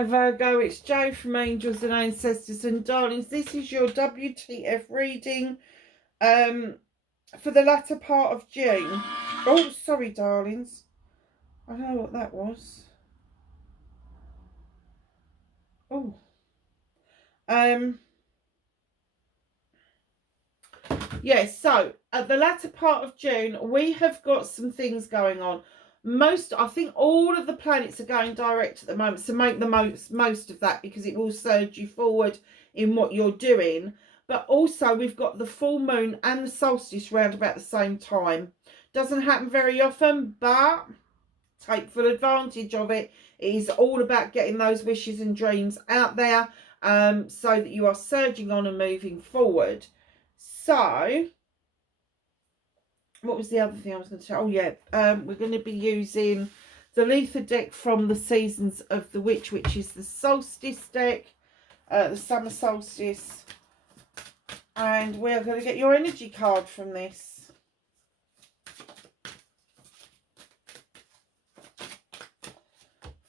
Hi Virgo, it's Jo from Angels and Ancestors and Darlings. This is your WTF reading for the latter part of June. Oh, sorry darlings. I don't know what that was. Oh. Yes, so at the latter part of June, we have got some things going on. I think all of the planets are going direct at the moment, so make the most of that, because it will surge you forward in what you're doing. But also we've got the full moon and the solstice round about the same time. Doesn't happen very often, but take full advantage of it. It is all about getting those wishes and dreams out there, so that you are surging on and moving forward. So what was the other thing I was going to say? Oh yeah, we're going to be using the Letha deck from the Seasons of the Witch, which is the solstice deck, the summer solstice, and we're going to get your energy card from this.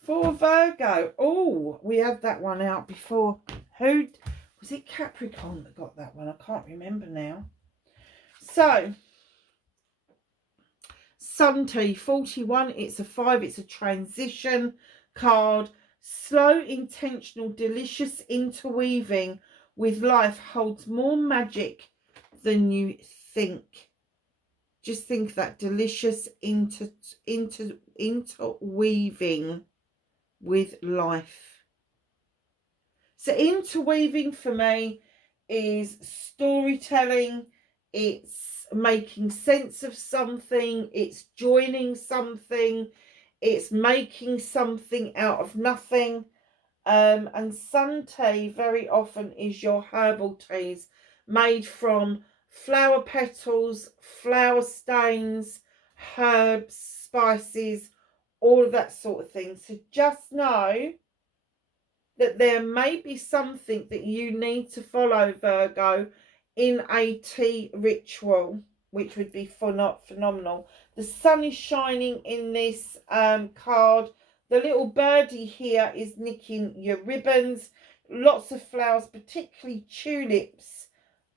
For Virgo, oh, we had that one out before. Who was it? Capricorn that got that one? I can't remember now. So Sun T 41, it's a 5, it's a transition card. Slow, intentional, delicious interweaving with life holds more magic than you think. Just think that, delicious interweaving with life. So interweaving for me is storytelling, it's making sense of something, it's joining something, it's making something out of nothing. And sun tea very often is your herbal teas made from flower petals, flower steins, herbs, spices, all of that sort of thing. So just know that there may be something that you need to follow, Virgo, in a tea ritual, which would be phenomenal. The sun is shining in this card. The little birdie here is nicking your ribbons. Lots of flowers, particularly tulips,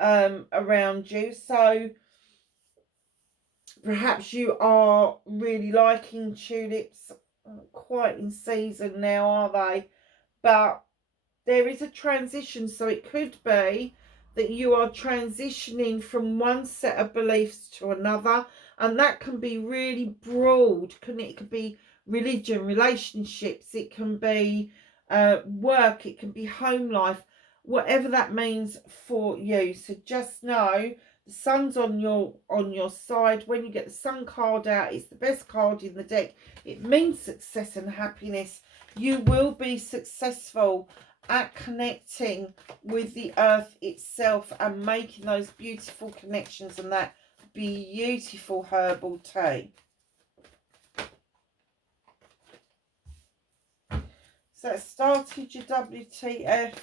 around you. So perhaps you are really liking tulips. Quite in season now, are they? But there is a transition, so it could be that you are transitioning from one set of beliefs to another, and that can be really broad. It could be religion, relationships, it can be work, it can be home life, whatever that means for you. So just know the sun's on your side. When you get the sun card out, it's the best card in the deck. It means success and happiness. You will be successful at connecting with the earth itself and making those beautiful connections and that beautiful herbal tea. So that started your WTF.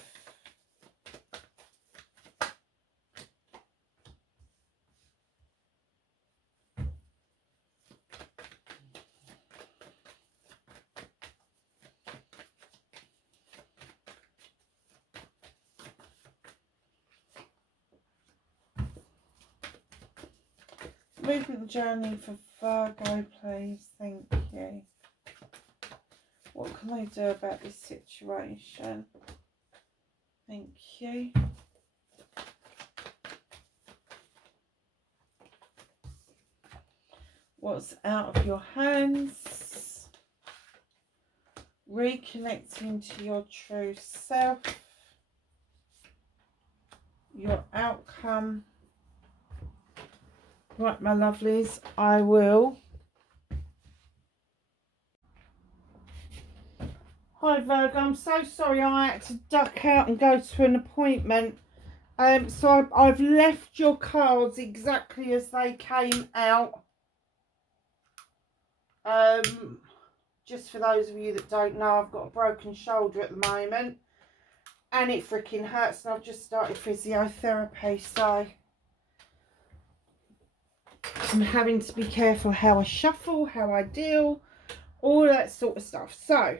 Movement journey for Virgo, please. Thank you. What can they do about this situation? Thank you. What's out of your hands? Reconnecting to your true self. Your outcome. Right, my lovelies, I will. Hi Virgo, I'm so sorry I had to duck out and go to an appointment. So I've left your cards exactly as they came out. Just for those of you that don't know, I've got a broken shoulder at the moment. And it freaking hurts, and I've just started physiotherapy, so I'm having to be careful how I shuffle, how I deal, all that sort of stuff. So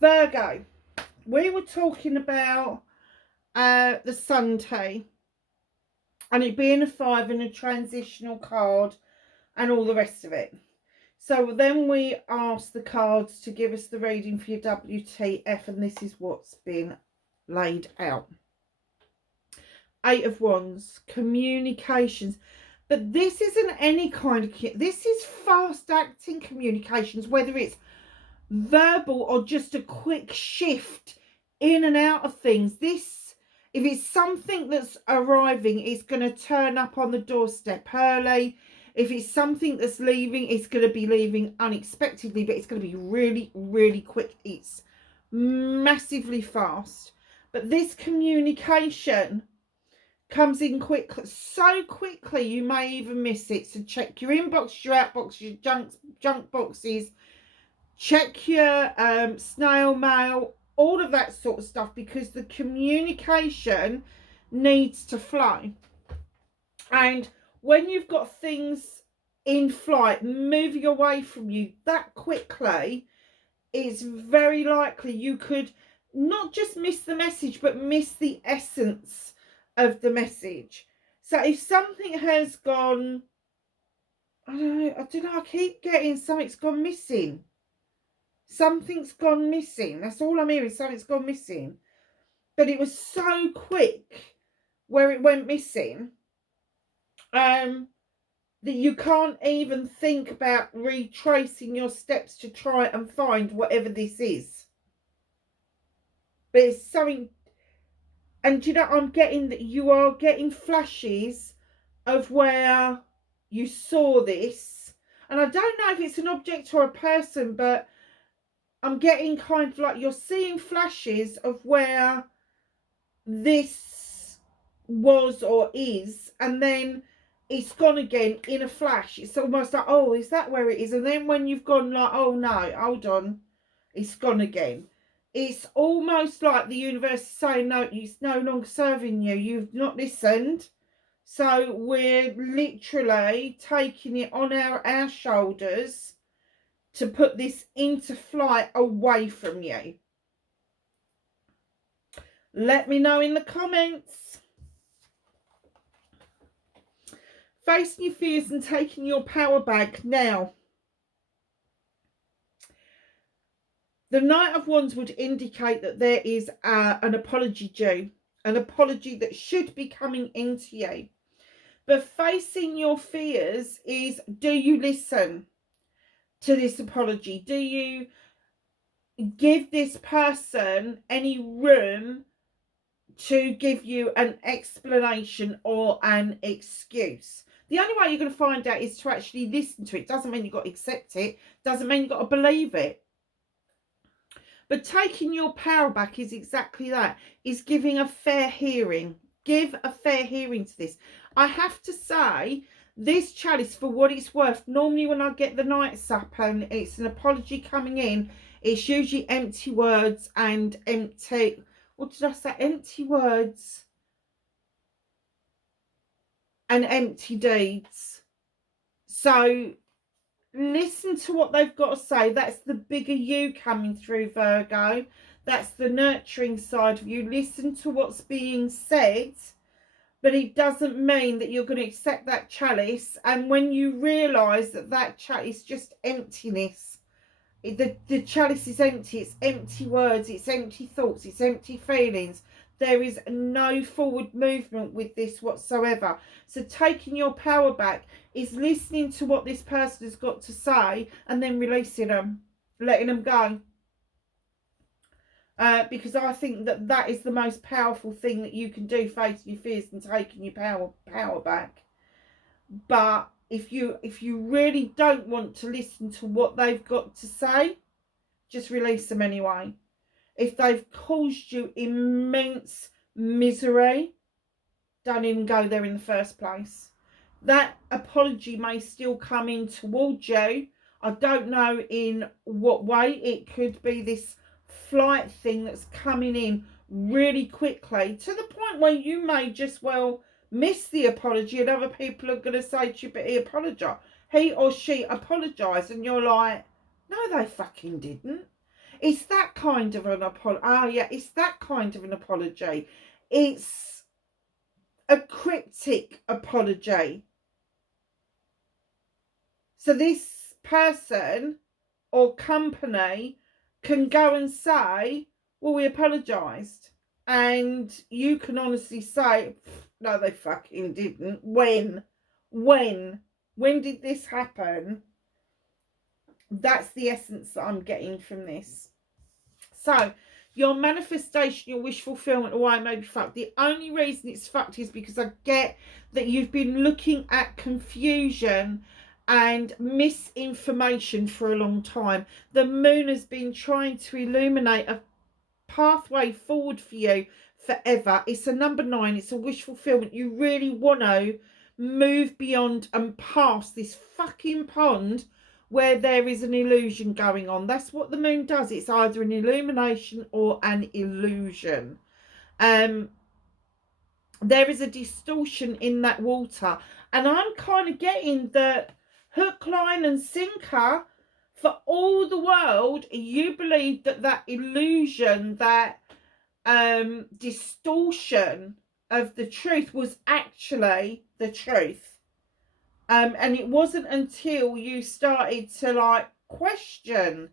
Virgo, we were talking about the Sunday and it being a 5 and a transitional card and all the rest of it. So then we asked the cards to give us the reading for your WTF, and this is what's been laid out. 8 of Wands, communications. But this isn't any kind of, this is fast acting communications, whether it's verbal or just a quick shift in and out of things. This, if it's something that's arriving, it's going to turn up on the doorstep early. If it's something that's leaving, it's going to be leaving unexpectedly, but it's going to be really, really quick. It's massively fast. But this communication comes in quick, so quickly you may even miss it. So check your inbox, your outbox, your junk boxes. Check your snail mail, all of that sort of stuff, because the communication needs to flow. And when you've got things in flight moving away from you that quickly, it's very likely you could not just miss the message, but miss the essence of the message. So if something has gone, I don't know, I keep getting something's gone missing. Something's gone missing. That's all I'm hearing, something's gone missing. But it was so quick where it went missing, that you can't even think about retracing your steps to try and find whatever this is. But it's something, and you know, I'm getting that you are getting flashes of where you saw this. And I don't know if it's an object or a person, but I'm getting kind of like you're seeing flashes of where this was or is, and then it's gone again in a flash. It's almost like, oh, is that where it is? And then when you've gone like, oh no, hold on, it's gone again. It's almost like the universe is saying, no, it's no longer serving you. You've not listened. So we're literally taking it on our shoulders to put this into flight away from you. Let me know in the comments. Facing your fears and taking your power back. Now, the Knight of Wands would indicate that there is an apology due. An apology that should be coming into you. But facing your fears is, do you listen to this apology? Do you give this person any room to give you an explanation or an excuse? The only way you're going to find out is to actually listen to it. Doesn't mean you've got to accept it. Doesn't mean you've got to believe it. But taking your power back is exactly that. Is giving a fair hearing. Give a fair hearing to this. I have to say, this chalice, for what it's worth, normally when I get the Knights up and it's an apology coming in, it's usually empty words and empty, what did I say? Empty words and empty deeds. So listen to what they've got to say. That's the bigger you coming through, Virgo. That's the nurturing side of you. Listen to what's being said, but it doesn't mean that you're going to accept that chalice. And when you realise that that chalice is just emptiness, the chalice is empty. It's empty words, it's empty thoughts, it's empty feelings. There is no forward movement with this whatsoever. So taking your power back is listening to what this person has got to say and then releasing them, letting them go. Because I think that that is the most powerful thing that you can do, facing your fears and taking your power back. But if you really don't want to listen to what they've got to say, just release them anyway. If they've caused you immense misery, don't even go there in the first place. That apology may still come in towards you. I don't know in what way. It could be this flight thing that's coming in really quickly to the point where you may just well miss the apology, and other people are going to say to you, but he or she apologised, and you're like, no, they fucking didn't. It's that kind of an apology. Oh, yeah, it's that kind of an apology. It's a cryptic apology. So this person or company can go and say, well, we apologised. And you can honestly say, no, they fucking didn't. When did this happen? That's the essence that I'm getting from this. So your manifestation, your wish fulfillment, or why it may be fucked. The only reason it's fucked is because I get that you've been looking at confusion and misinformation for a long time. The moon has been trying to illuminate a pathway forward for you forever. It's a number 9. It's a wish fulfillment. You really want to move beyond and past this fucking pond where there is an illusion going on. That's what the moon does. It's either an illumination or an illusion. There is a distortion in that water, and I'm kind of getting that hook, line and sinker for all the world. You believe that that illusion, that distortion of the truth was actually the truth. And it wasn't until you started to like question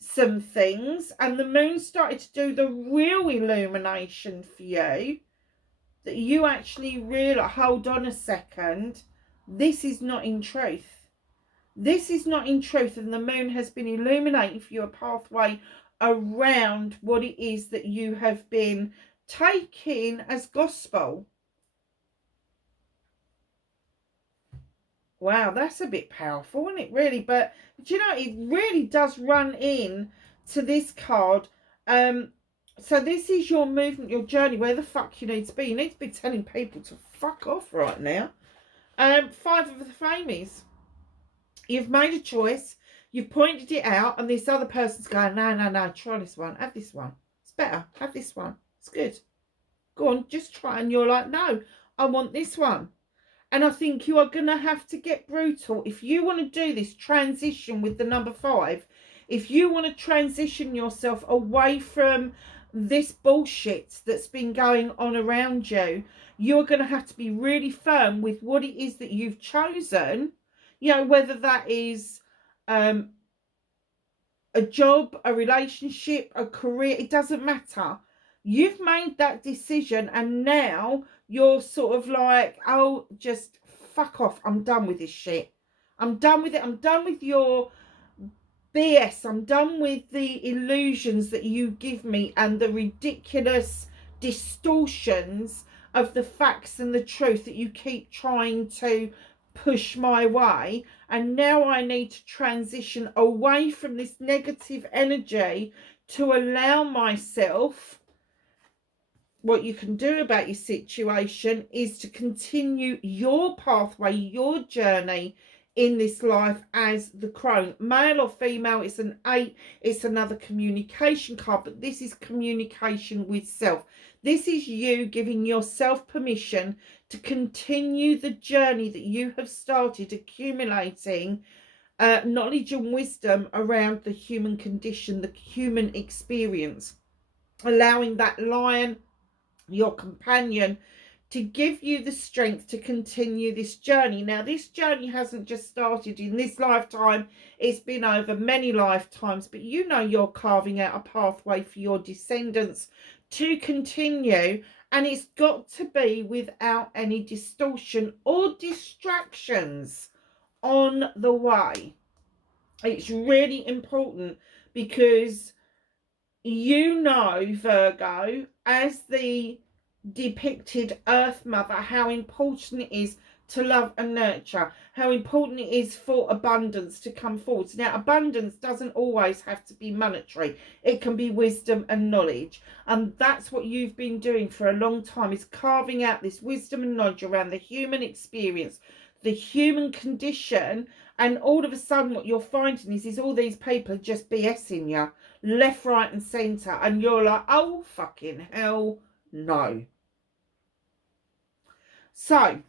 some things and the moon started to do the real illumination for you that you actually realize, hold on a second, this is not in truth. This is not in truth, and the moon has been illuminating for you a pathway around what it is that you have been taking as gospel. Wow, that's a bit powerful, isn't it, really? But do you know, it really does run in to this card. So this is your movement, your journey, where the fuck you need to be. You need to be telling people to fuck off right now. 5 of the Famies. You've made a choice. You've pointed it out, and this other person's going, no, try this one. Have this one. It's better. Have this one. It's good. Go on, just try. And you're like, no, I want this one. And I think you are going to have to get brutal. If you want to do this transition with the number 5, if you want to transition yourself away from this bullshit that's been going on around you, you're going to have to be really firm with what it is that you've chosen. You know, whether that is a job, a relationship, a career, it doesn't matter. You've made that decision, and now you're sort of like, oh, just fuck off. I'm done with this shit. I'm done with it. I'm done with your BS. I'm done with the illusions that you give me and the ridiculous distortions of the facts and the truth that you keep trying to push my way. And now I need to transition away from this negative energy to allow myself. What you can do about your situation is to continue your pathway, your journey in this life as the crone. Male or female, it's an 8. It's another communication card, but this is communication with self. This is you giving yourself permission to continue the journey that you have started, accumulating knowledge and wisdom around the human condition, the human experience, allowing that lion, your companion, to give you the strength to continue this journey. Now, this journey hasn't just started in this lifetime. It's been over many lifetimes, but you know you're carving out a pathway for your descendants to continue, and it's got to be without any distortion or distractions on the way. It's really important because you know, Virgo, as the depicted Earth Mother, how important it is to love and nurture, how important it is for abundance to come forward. Now, abundance doesn't always have to be monetary. It can be wisdom and knowledge. And that's what you've been doing for a long time, is carving out this wisdom and knowledge around the human experience, the human condition. And all of a sudden what you're finding is all these people are just BSing you left, right and centre, and you're like, oh fucking hell no. So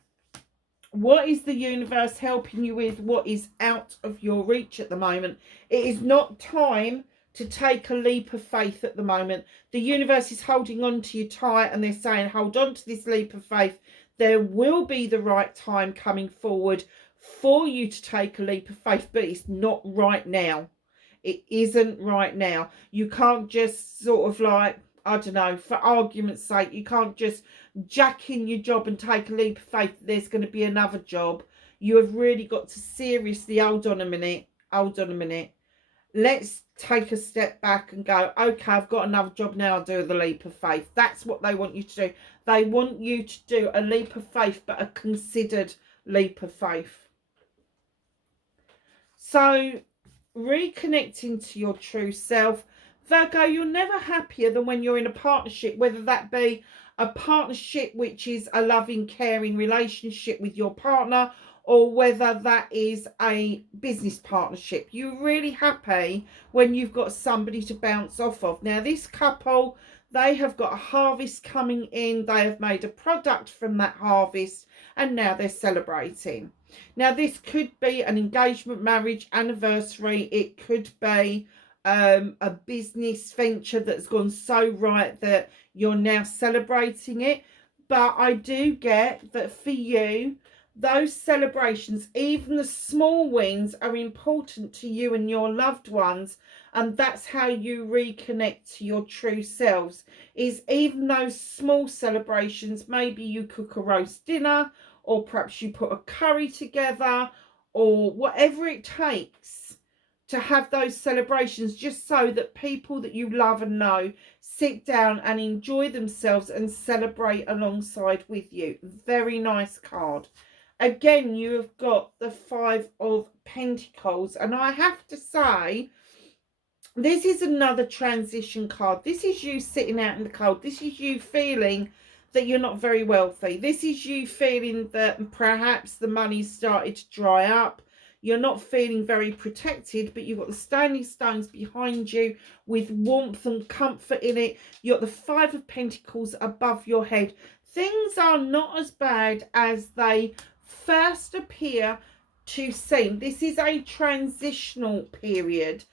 what is the universe helping you with? What is out of your reach at the moment? It is not time to take a leap of faith at the moment. The universe is holding on to you tight, and they're saying, hold on to this leap of faith. There will be the right time coming forward for you to take a leap of faith, but it's not right now. It isn't right now. You can't just sort of like, I don't know, for argument's sake, you can't just jack in your job and take a leap of faith that there's going to be another job. You have really got to seriously, hold on a minute. Let's take a step back and go, okay, I've got another job now, I'll do the leap of faith. That's what they want you to do. They want you to do a leap of faith, but a considered leap of faith. So, reconnecting to your true self. Virgo, you're never happier than when you're in a partnership, whether that be a partnership which is a loving, caring relationship with your partner, or whether that is a business partnership. You're really happy when you've got somebody to bounce off of. Now, this couple, they have got a harvest coming in. They have made a product from that harvest, and now they're celebrating. Now, this could be an engagement, marriage, anniversary. It could be a business venture that's gone so right that you're now celebrating it. But I do get that for you, those celebrations, even the small wins, are important to you and your loved ones, and that's how you reconnect to your true selves. Is even those small celebrations, maybe you cook a roast dinner, or perhaps you put a curry together, or whatever it takes to have those celebrations, just so that people that you love and know sit down and enjoy themselves and celebrate alongside with you. Very nice card. Again, you have got the 5 of Pentacles, and I have to say, this is another transition card. This is you sitting out in the cold. This is you feeling that you're not very wealthy. This is you feeling that perhaps the money's started to dry up. You're not feeling very protected, but you've got the standing stones behind you with warmth and comfort in it. You've got the 5 of Pentacles above your head. Things are not as bad as they first appear to seem. This is a transitional period.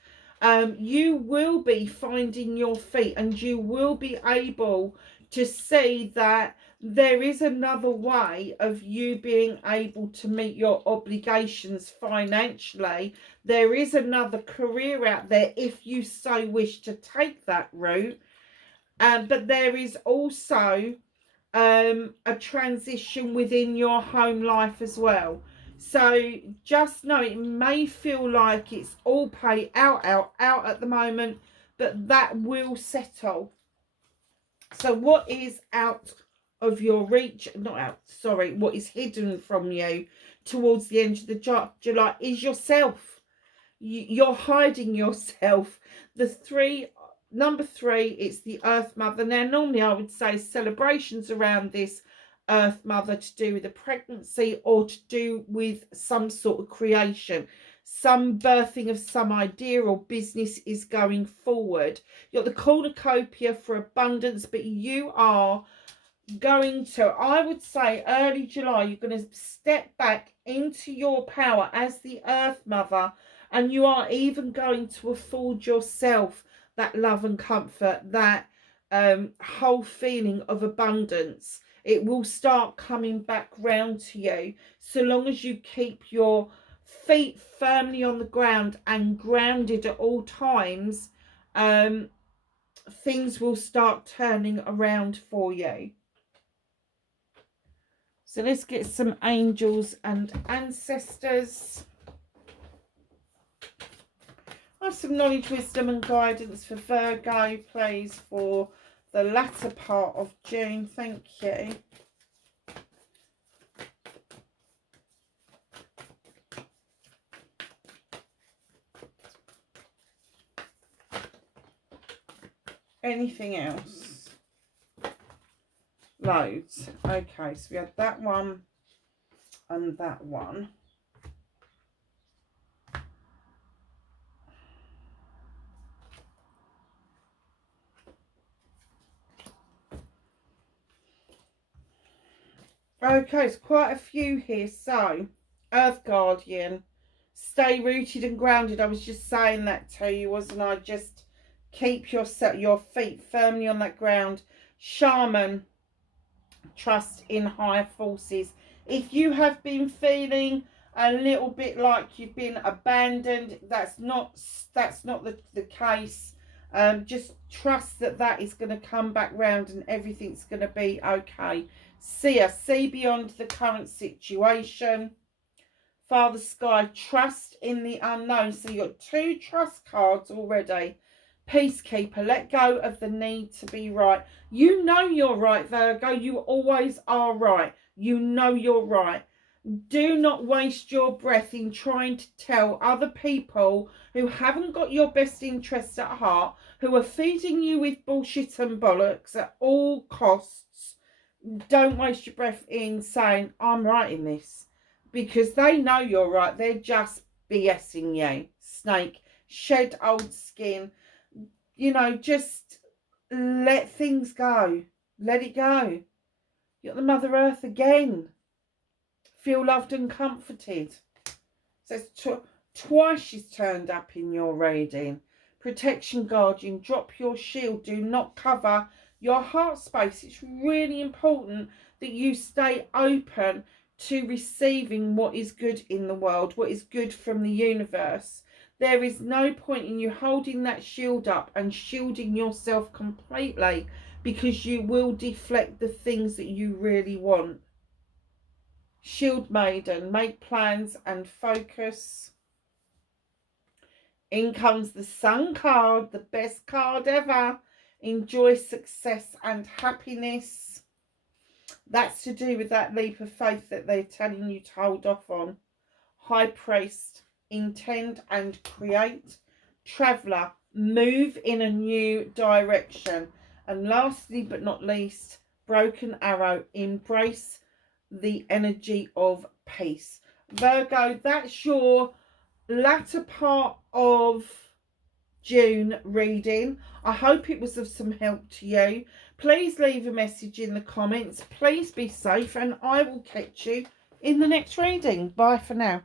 You will be finding your feet, and you will be able to see that there is another way of you being able to meet your obligations financially. There is another career out there if you so wish to take that route. But there is also a transition within your home life as well. So just know it may feel like it's all pay out at the moment, but that will settle. So what is out of your reach, not out, sorry, what is hidden from you towards the end of the July is yourself. You're hiding yourself. Number 3, it's the Earth Mother. Now, normally I would say celebrations around this Earth Mother to do with a pregnancy, or to do with some sort of creation. Some birthing of some idea or business is going forward. You've got the cornucopia for abundance, but you are going to, I would say early July, you're going to step back into your power as the Earth Mother, and you are even going to afford yourself that love and comfort, that whole feeling of abundance. It will start coming back round to you, so long as you keep your feet firmly on the ground and grounded at all times. Things will start turning around for you. So let's get some angels and ancestors. Have some knowledge, wisdom and guidance for Virgo, please, for the latter part of June. Thank you. Anything else? Loads. Okay, so we had that one and that one. Okay, it's quite a few here. So, Earth Guardian, stay rooted and grounded. I was just saying that to you, wasn't I? Just Keep your feet firmly on that ground. Shaman, trust in higher forces. If you have been feeling a little bit like you've been abandoned, that's not the case. Just trust that is going to come back round and everything's going to be okay. See beyond the current situation. Father Sky, trust in the unknown. So you've got 2 trust cards already. Peacekeeper, let go of the need to be right. You know you're right, Virgo. You always are right. You know you're right. Do not waste your breath in trying to tell other people who haven't got your best interests at heart, who are feeding you with bullshit and bollocks at all costs. Don't waste your breath in saying, I'm right in this. Because they know you're right. They're just BSing you. Snake, shed old skin. You know, just let things go. Let it go. You're the Mother Earth again. Feel loved and comforted. So it's twice she's turned up in your reading. Protection Guardian, drop your shield. Do not cover your heart space. It's really important that you stay open to receiving what is good in the world, what is good from the universe. There is no point in you holding that shield up and shielding yourself completely, because you will deflect the things that you really want. Shield Maiden, make plans and focus. In comes the Sun card, the best card ever. Enjoy success and happiness. That's to do with that leap of faith that they're telling you to hold off on. High Priest, intend and create. Traveller, move in a new direction. And lastly but not least, Broken Arrow, embrace the energy of peace. Virgo, that's your latter part of June reading. I hope it was of some help to you. Please leave a message in the comments. Please be safe, and I will catch you in the next reading. Bye for now.